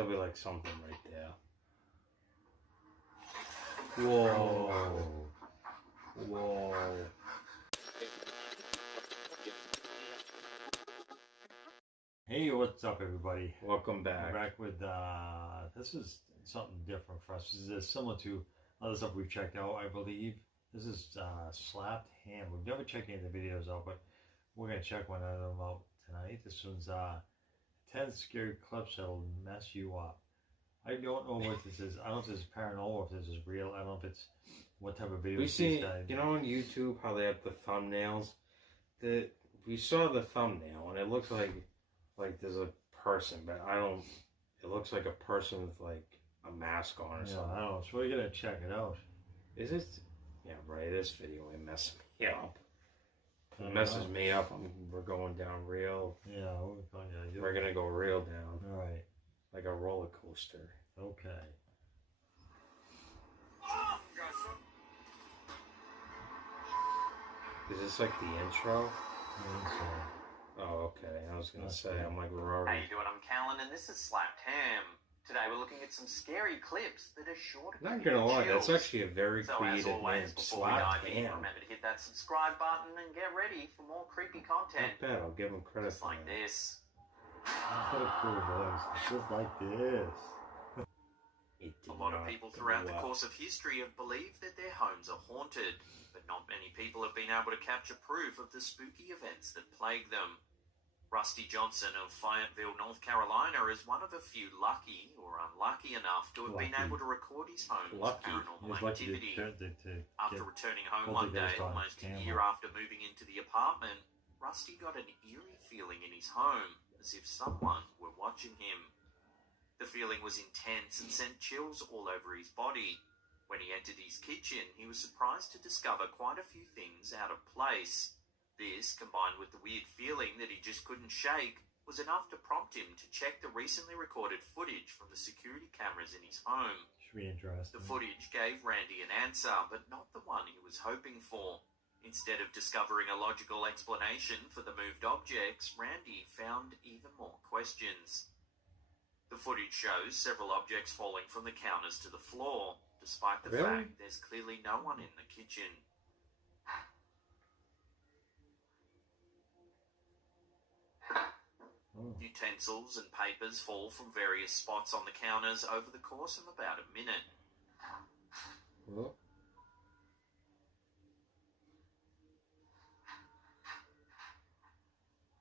could be like something right there. Whoa. Whoa. Hey, what's up, everybody? Welcome back. We're back with, this is something different for us. This is similar to other stuff we've checked out, I believe. This is Slapped Ham. We've never checked any of the videos out, but we're going to check one of them out tonight. This one's 10 scary clips that'll mess you up. I don't know what this is. I don't know if this is paranormal or if this is real. I don't know if it's what type of video. We see, you know, on YouTube how they have the thumbnails. We saw the thumbnail and it looks like there's a person, but I don't. It looks like a person with like a mask on or something. I don't know. So we're gonna check it out. Is it? Yeah, right. This video ain't messing me up. If it messes me up, we're going down real. Yeah, we're gonna go real down. All right. Like a roller coaster. Okay. Is this like the intro? Oh, okay. I was gonna say, I'm like, we're already. How you doing? I'm Callan, and this is Slapped Ham. Today we're looking at some scary clips that are sure to Not gonna lie, that's actually a very creative name. Before we dive in, remember to hit that subscribe button and get ready for more creepy content. Not bad. I'll give him credit. Just like this. What a cool voice. Just like this. A lot of people throughout the course of history have believed that their homes are haunted, but not many people have been able to capture proof of the spooky events that plague them. Rusty Johnson of Fayetteville, North Carolina is one of a few lucky or unlucky enough to have been able to record his home's paranormal activity. After returning home one day, almost a year after moving into the apartment, Rusty got an eerie feeling in his home, as if someone were watching him. The feeling was intense and sent chills all over his body. When he entered his kitchen, he was surprised to discover quite a few things out of place. This, combined with the weird feeling that he just couldn't shake, was enough to prompt him to check the recently recorded footage from the security cameras in his home. Should be interesting. The footage gave Randy an answer, but not the one he was hoping for. Instead of discovering a logical explanation for the moved objects, Randy found even more questions. The footage shows several objects falling from the counters to the floor, despite the fact there's clearly no one in the kitchen. Utensils and papers fall from various spots on the counters over the course of about a minute.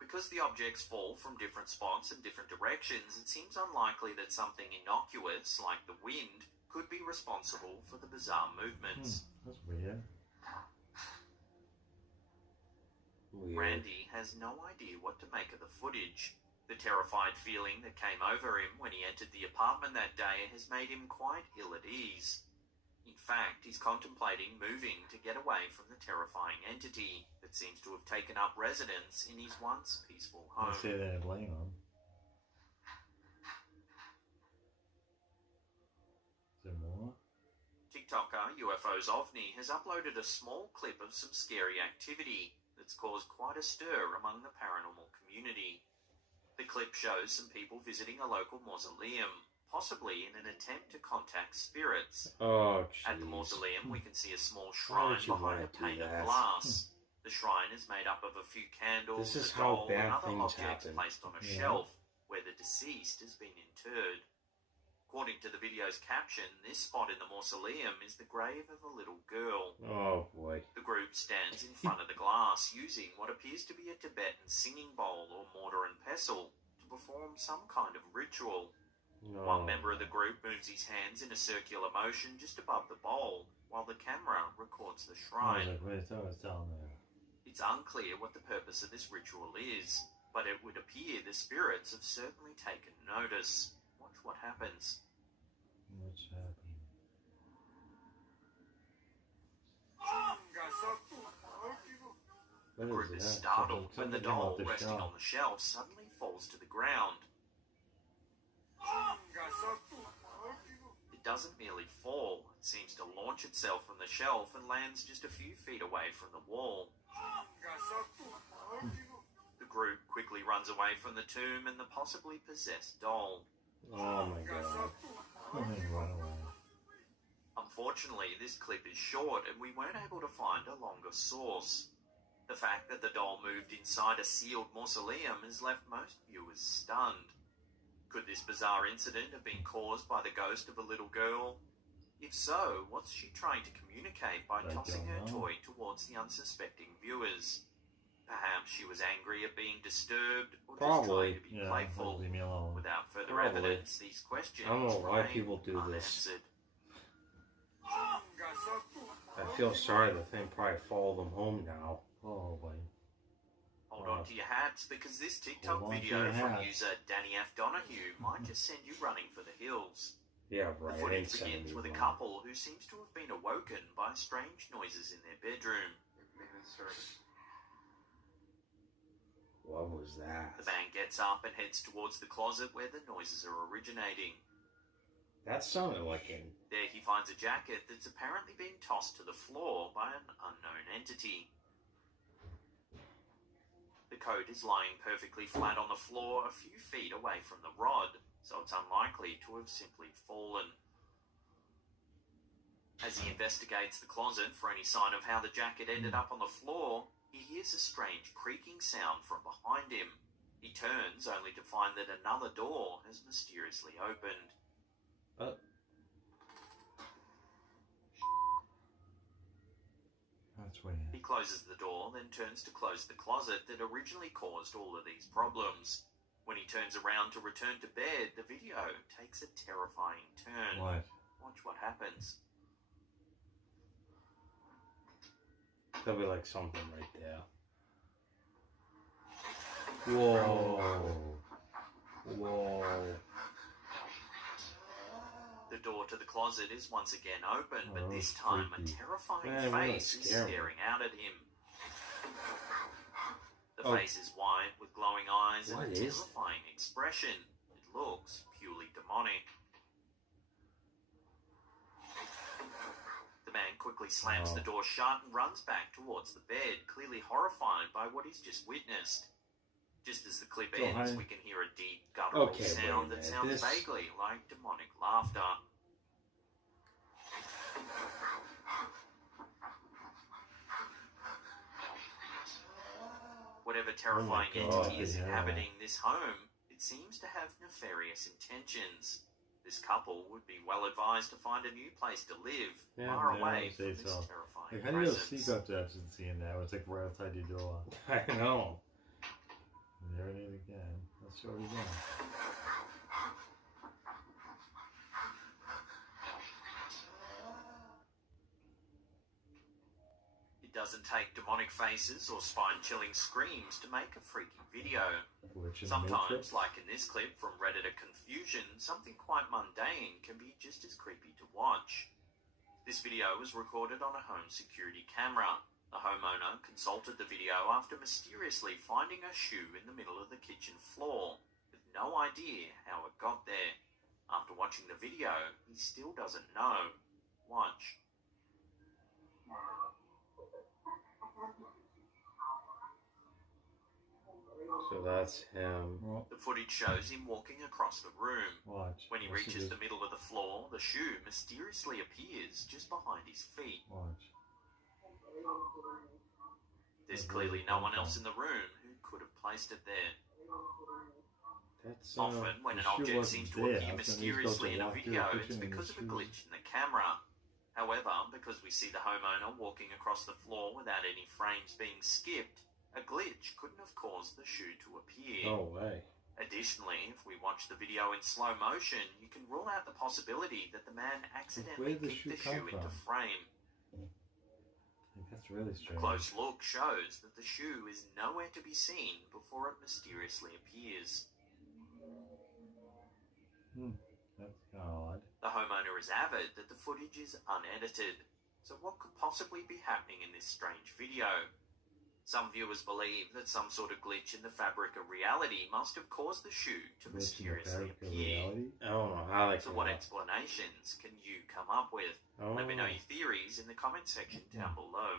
Because the objects fall from different spots and different directions, it seems unlikely that something innocuous, like the wind, could be responsible for the bizarre movements. That's weird. Randy has no idea what to make of the footage. The terrified feeling that came over him when he entered the apartment that day has made him quite ill at ease. In fact, he's contemplating moving to get away from the terrifying entity that seems to have taken up residence in his once peaceful home. I say that and blame him. Is there more? TikToker UFOs OVNI has uploaded a small clip of some scary activity that's caused quite a stir among the paranormal community. The clip shows some people visiting a local mausoleum, possibly in an attempt to contact spirits. Oh, geez. At the mausoleum, we can see a small shrine behind a pane of glass. The shrine is made up of a few candles, a doll, and other objects placed on a shelf where the deceased has been interred. According to the video's caption, this spot in the mausoleum is the grave of a little girl. Oh, boy. The group stands in front of the glass using what appears to be a Tibetan singing bowl or mortar and pestle to perform some kind of ritual. No. One member of the group moves his hands in a circular motion just above the bowl, while the camera records the shrine. It's unclear what the purpose of this ritual is, but it would appear the spirits have certainly taken notice. Watch what happens. What's happening? The group is startled when the doll resting on the shelf suddenly falls to the ground. It doesn't merely fall, it seems to launch itself from the shelf and lands just a few feet away from the wall. The group quickly runs away from the tomb and the possibly possessed doll. Oh my god. Run away. Unfortunately, this clip is short and we weren't able to find a longer source. The fact that the doll moved inside a sealed mausoleum has left most viewers stunned. Could this bizarre incident have been caused by the ghost of a little girl? If so, what's she trying to communicate by tossing her toy towards the unsuspecting viewers? Perhaps she was angry at being disturbed, or just trying to be playful. Leave me alone. Without further evidence, these questions I don't know why people do unanswered. this. I feel sorry the thing probably followed them home now. Oh boy. Hold on to your hats, because this TikTok video from user Danny F. Donahue might just send you running for the hills. Yeah, right. The footage begins with a couple who seems to have been awoken by strange noises in their bedroom. What was that? The man gets up and heads towards the closet where the noises are originating. That sounded like him. There he finds a jacket that's apparently been tossed to the floor by an unknown entity. The coat is lying perfectly flat on the floor a few feet away from the rod, so it's unlikely to have simply fallen. As he investigates the closet for any sign of how the jacket ended up on the floor, he hears a strange creaking sound from behind him. He turns only to find that another door has mysteriously opened. That's weird. He closes the door, then turns to close the closet that originally caused all of these problems. When he turns around to return to bed, the video takes a terrifying turn. What? Watch what happens. There'll be like something right there. Whoa. Whoa. The door to the closet is once again open, but this time a terrifying face is staring out at him. The face is white with glowing eyes and a terrifying expression. It looks purely demonic. The man quickly slams the door shut and runs back towards the bed, clearly horrified by what he's just witnessed. Just as the clip ends, we can hear a deep, guttural sound that sounds vaguely like demonic laughter. Whatever terrifying entity is inhabiting this home, it seems to have nefarious intentions. This couple would be well advised to find a new place to live, far away from this terrifying how do you sneak up to after seeing that? It's like right outside your door. I know. And there it is again. Let's show it again. It doesn't take demonic faces or spine-chilling screams to make a freaky video. Sometimes, like in this clip from Redditor Confusion, something quite mundane can be just as creepy to watch. This video was recorded on a home security camera. The homeowner consulted the video after mysteriously finding a shoe in the middle of the kitchen floor, with no idea how it got there. After watching the video, he still doesn't know. Watch. So that's him. The footage shows him walking across the room. Watch. When he reaches the middle of the floor, the shoe mysteriously appears just behind his feet. Watch. There's clearly no one else in the room who could have placed it there. That's, often, when an object seems to appear mysteriously in a video, it's because of a glitch in the camera. However, because we see the homeowner walking across the floor without any frames being skipped, a glitch couldn't have caused the shoe to appear. No way. Additionally, if we watch the video in slow motion, you can rule out the possibility that the man accidentally kicked the shoe into frame. That's really strange. A close look shows that the shoe is nowhere to be seen before it mysteriously appears. That's odd. The homeowner is avid that the footage is unedited, so what could possibly be happening in this strange video? Some viewers believe that some sort of glitch in the fabric of reality must have caused the shoe to mysteriously appear. I don't know how they So what explanations can you come up with? Let me know your theories in the comment section down below.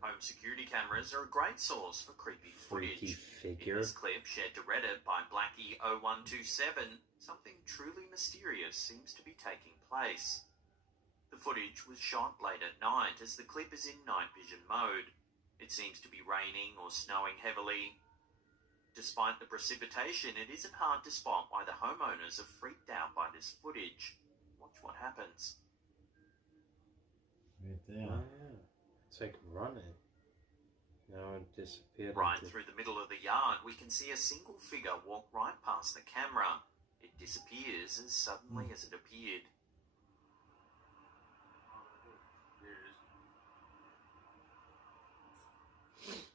Home security cameras are a great source for creepy footage. In this clip shared to Reddit by Blackie0127, something truly mysterious seems to be taking place. The footage was shot late at night as the clip is in night vision mode. It seems to be raining or snowing heavily. Despite the precipitation, it isn't hard to spot why the homeowners are freaked out by this footage. Watch what happens. Right there. Oh, yeah. It's like running. Now it disappeared. Right through the middle of the yard, we can see a single figure walk right past the camera. It disappears as suddenly as it appeared.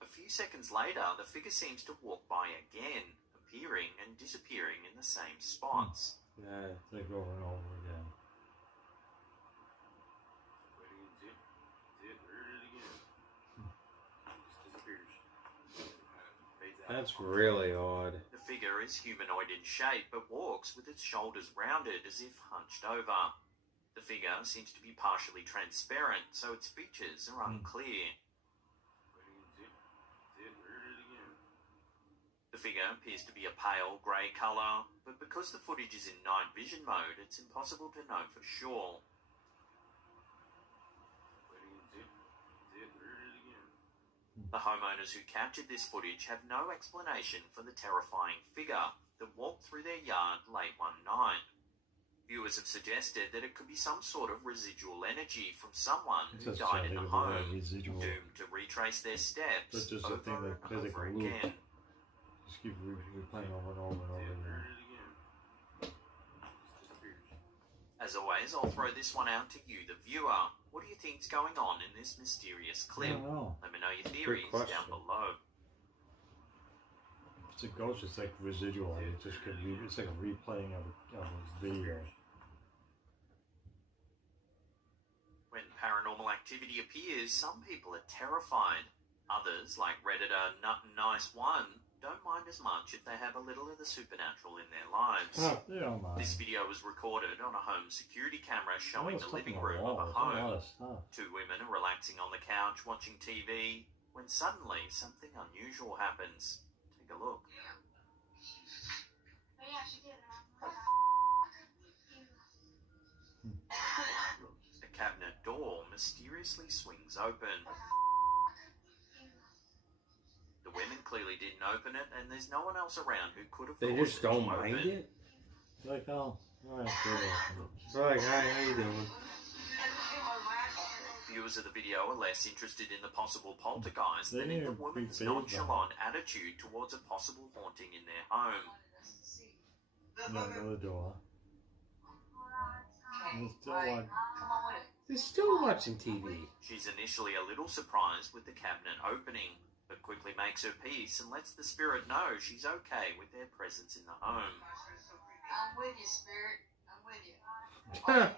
A few seconds later, the figure seems to walk by again, appearing and disappearing in the same spots. Yeah, it's like over and over again. That's really odd. The figure is humanoid in shape, but walks with its shoulders rounded as if hunched over. The figure seems to be partially transparent, so its features are unclear. The figure appears to be a pale grey colour, but because the footage is in night vision mode, it's impossible to know for sure. The homeowners who captured this footage have no explanation for the terrifying figure that walked through their yard late one night. Viewers have suggested that it could be some sort of residual energy from someone who died in the home, doomed to retrace their steps over and over again. Just keep replaying over and over and over again. As always, I'll throw this one out to you, the viewer. What do you think's going on in this mysterious clip? Let me know your theories down below. It's a ghost. It's like residual. Like it just could be. It's like a replaying of a video. When paranormal activity appears, some people are terrified. Others, like Redditor Nice1, don't mind as much if they have a little of the supernatural in their lives. They don't mind. This video was recorded on a home security camera showing the living room of a home. Two women are relaxing on the couch watching TV when suddenly something unusual happens. Take a look. The cabinet door mysteriously swings open. The women clearly didn't open it, and there's no one else around who could have. They just don't mind it. Like, oh, alright, like, hi, how you doing? Viewers of the video are less interested in the possible poltergeist than in the woman's nonchalant attitude towards a possible haunting in their home. Another door. They're still watching TV. She's initially a little surprised with the cabinet opening, but quickly makes her peace and lets the spirit know she's okay with their presence in the home. I'm with you, spirit. I'm with you. Are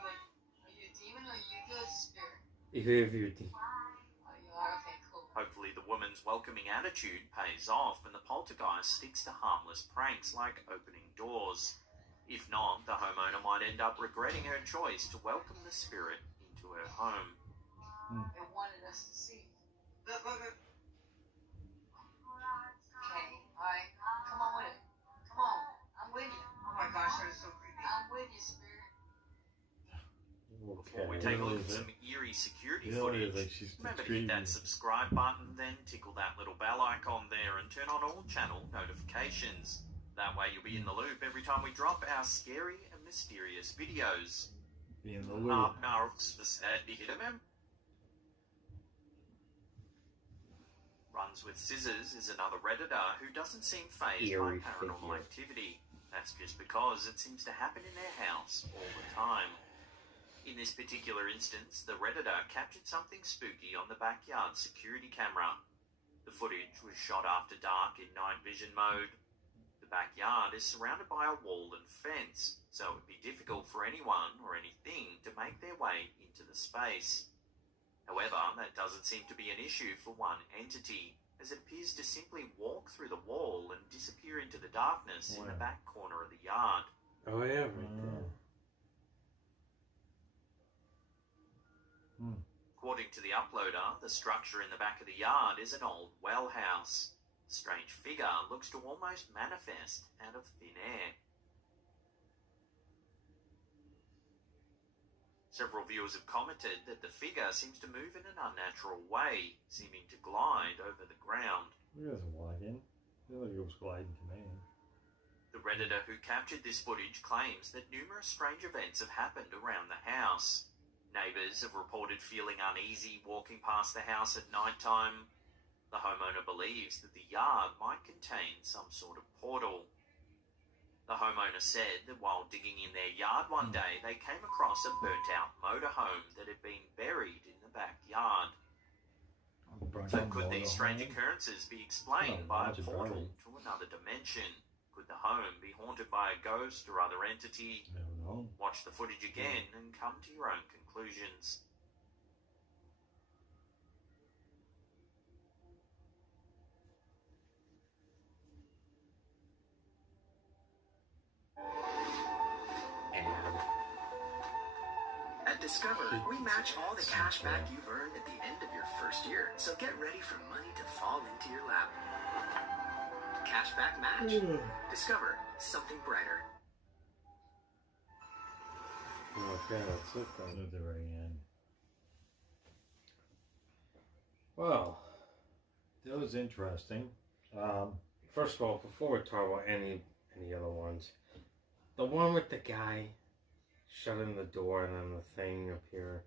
you a demon or are you a good spirit? If you're a demon. Oh, you are? Okay, cool. Hopefully the woman's welcoming attitude pays off and the poltergeist sticks to harmless pranks like opening doors. If not, the homeowner might end up regretting her choice to welcome the spirit into her home. They wanted us to see. Okay, alright. Come on with it. Come on. I'm with you. Oh my gosh, that is so creepy. I'm with you, spirit. Before we take a look at some eerie security footage, remember to hit that subscribe button, then tickle that little bell icon there and turn on all channel notifications. That way you'll be in the loop every time we drop our scary and mysterious videos. Be in the loop. Runs with Scissors is another Redditor who doesn't seem fazed by paranormal activity. That's just because it seems to happen in their house all the time. In this particular instance, the Redditor captured something spooky on the backyard security camera. The footage was shot after dark in night vision mode. The backyard is surrounded by a wall and fence, so it would be difficult for anyone or anything to make their way into the space. However, that doesn't seem to be an issue for one entity, as it appears to simply walk through the wall and disappear into the darkness in the back corner of the yard. Oh yeah, right there. According to the uploader, the structure in the back of the yard is an old well house. The strange figure looks to almost manifest out of thin air. Several viewers have commented that the figure seems to move in an unnatural way, seeming to glide over the ground. He doesn't walk in. He was gliding to me. The Redditor who captured this footage claims that numerous strange events have happened around the house. Neighbours have reported feeling uneasy walking past the house at night time. The homeowner believes that the yard might contain some sort of portal. The homeowner said that while digging in their yard one day, they came across a burnt-out motorhome that had been buried in the backyard. So could these strange occurrences be explained by a portal to another dimension? Could the home be haunted by a ghost or other entity? I don't know. Watch the footage again and come to your own conclusions. At Discover, we match all the cash back you've earned at the end of your first year. So get ready for money to fall into your lap. Cashback match. Discover something brighter. Okay, that's it then. At the very end. Well, that was interesting. First of all, before we talk about any other ones, the one with the guy shutting the door and then the thing up here.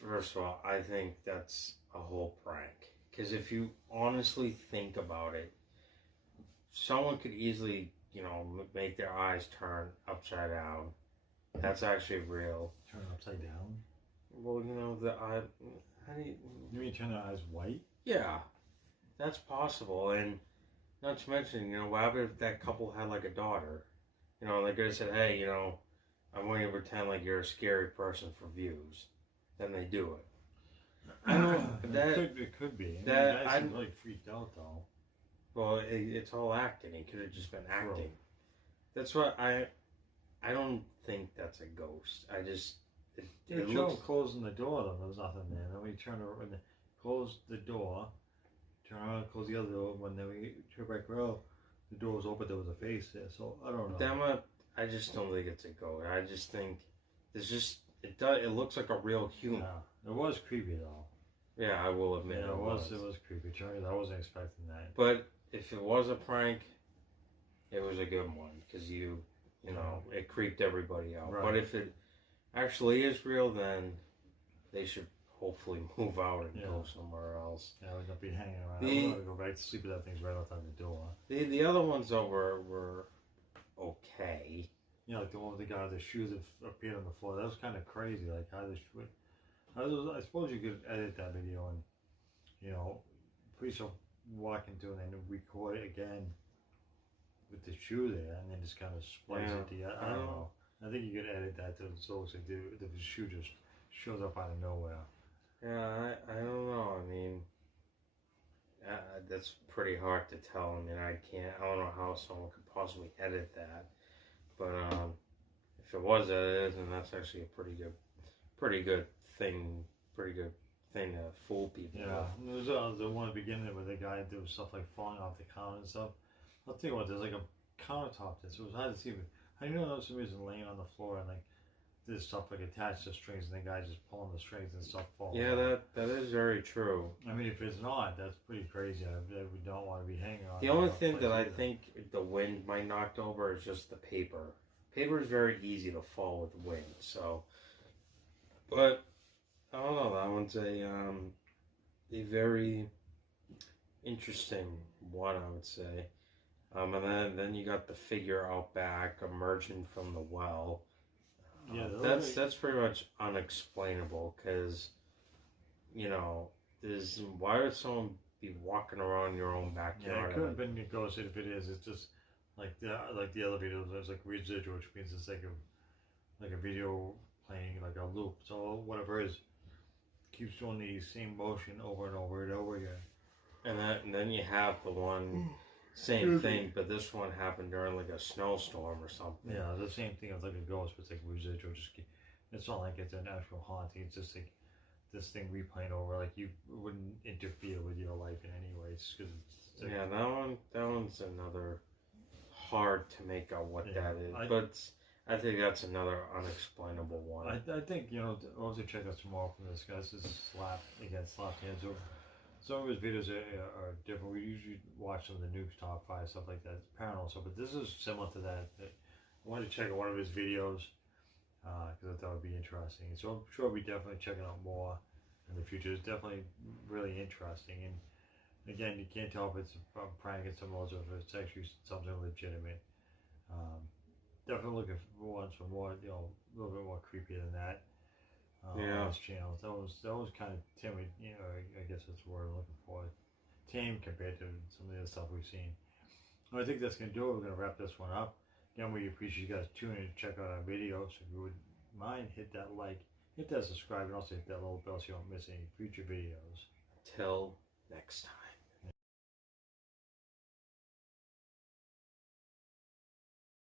First of all, I think that's a whole prank. Because if you honestly think about it, someone could easily, make their eyes turn upside down. That's actually real. Turn upside down? Well, the eye... How do you... You mean turn their eyes white? Yeah. That's possible. And not to mention, what happened if that couple had, like, a daughter? They could have said, hey, I'm going to pretend like you're a scary person for views. Then they do it. I know it could be. I'm really freaked out though. Well, it's all acting. It could have just been acting. True. That's what I don't think that's a ghost. I just it looks closing the door though. There was nothing there. Then we turn around, close the door, turn around, close the other door. When then we turn back around, the door was open. There was a face there. So I don't know. I just don't think it's a ghost. I just think there's just it looks like a real human. Yeah, it was creepy though. Yeah, I will admit it was creepy. I wasn't expecting that. But if it was a prank, it was a good one because it creeped everybody out. Right. But if it actually is real, then they should hopefully move out and go somewhere else. Yeah, we're gonna be hanging around. I'm gonna go back to sleep with that thing's right outside the door. The other ones though were okay. Like the one with the guy with the shoes that appeared on the floor. That was kind of crazy. Like how I suppose you could edit that video and, put yourself walk into it and then record it again with the shoe there and then just kind of splice it together. I don't know. I think you could edit that so it looks like the shoe just shows up out of nowhere. Yeah, I don't know. I mean, that's pretty hard to tell. I mean, I don't know how someone could possibly edit that. But if it was edited, then that's actually a pretty good thing to fool people. Yeah, there was the one at the beginning where the guy did stuff like falling off the counter and stuff. I'll tell you what, there's like a countertop there, so it was hard to see. But I knew there was some reason laying on the floor and like this stuff like attached to strings, and the guy just pulling the strings and stuff falling. Yeah, that is very true. I mean, if it's not, that's pretty crazy. We don't want to be hanging on. The only thing that I think the wind might knocked over is just the paper. Paper is very easy to fall with wind, so. But I don't know. That one's a very interesting one, I would say. And then you got the figure out back emerging from the well. Yeah, that's pretty much unexplainable because, why would someone be walking around your own backyard? Yeah, it could have been a ghost if it is. It's just like the other videos. There's like residual, which means it's like a video playing like a loop. So whatever it is, keeps doing the same motion over and over and over again. And then you have the one. Same thing, but this one happened during like a snowstorm or something. Yeah, the same thing as like a ghost, but it's like residual. It's not like it's an actual haunting. It's just like this thing replaying over, like you wouldn't interfere with your life in any ways. Cause it's yeah, that one's another hard to make out what that is, but I think that's another unexplainable one. I think, you know, also check out some more from this guy. This is Slap Hands. So some of his videos are different. We usually watch some of the Nukes Top 5, stuff like that, paranormal stuff, but this is similar to that. I wanted to check out one of his videos because I thought it would be interesting. So I'm sure we'll be definitely checking out more in the future. It's definitely really interesting. And again, you can't tell if it's a prank at some or if it's actually something legitimate. Definitely looking for more, you know, a little bit more creepy than that. On this channel, that was kind of timid. You know, I guess that's the word I'm looking for. Tame compared to some of the other stuff we've seen. Well, I think that's gonna do it. We're gonna wrap this one up. Again, we appreciate you guys tuning in to check out our videos. If you would mind, hit that like, hit that subscribe, and also hit that little bell so you don't miss any future videos. Till next time.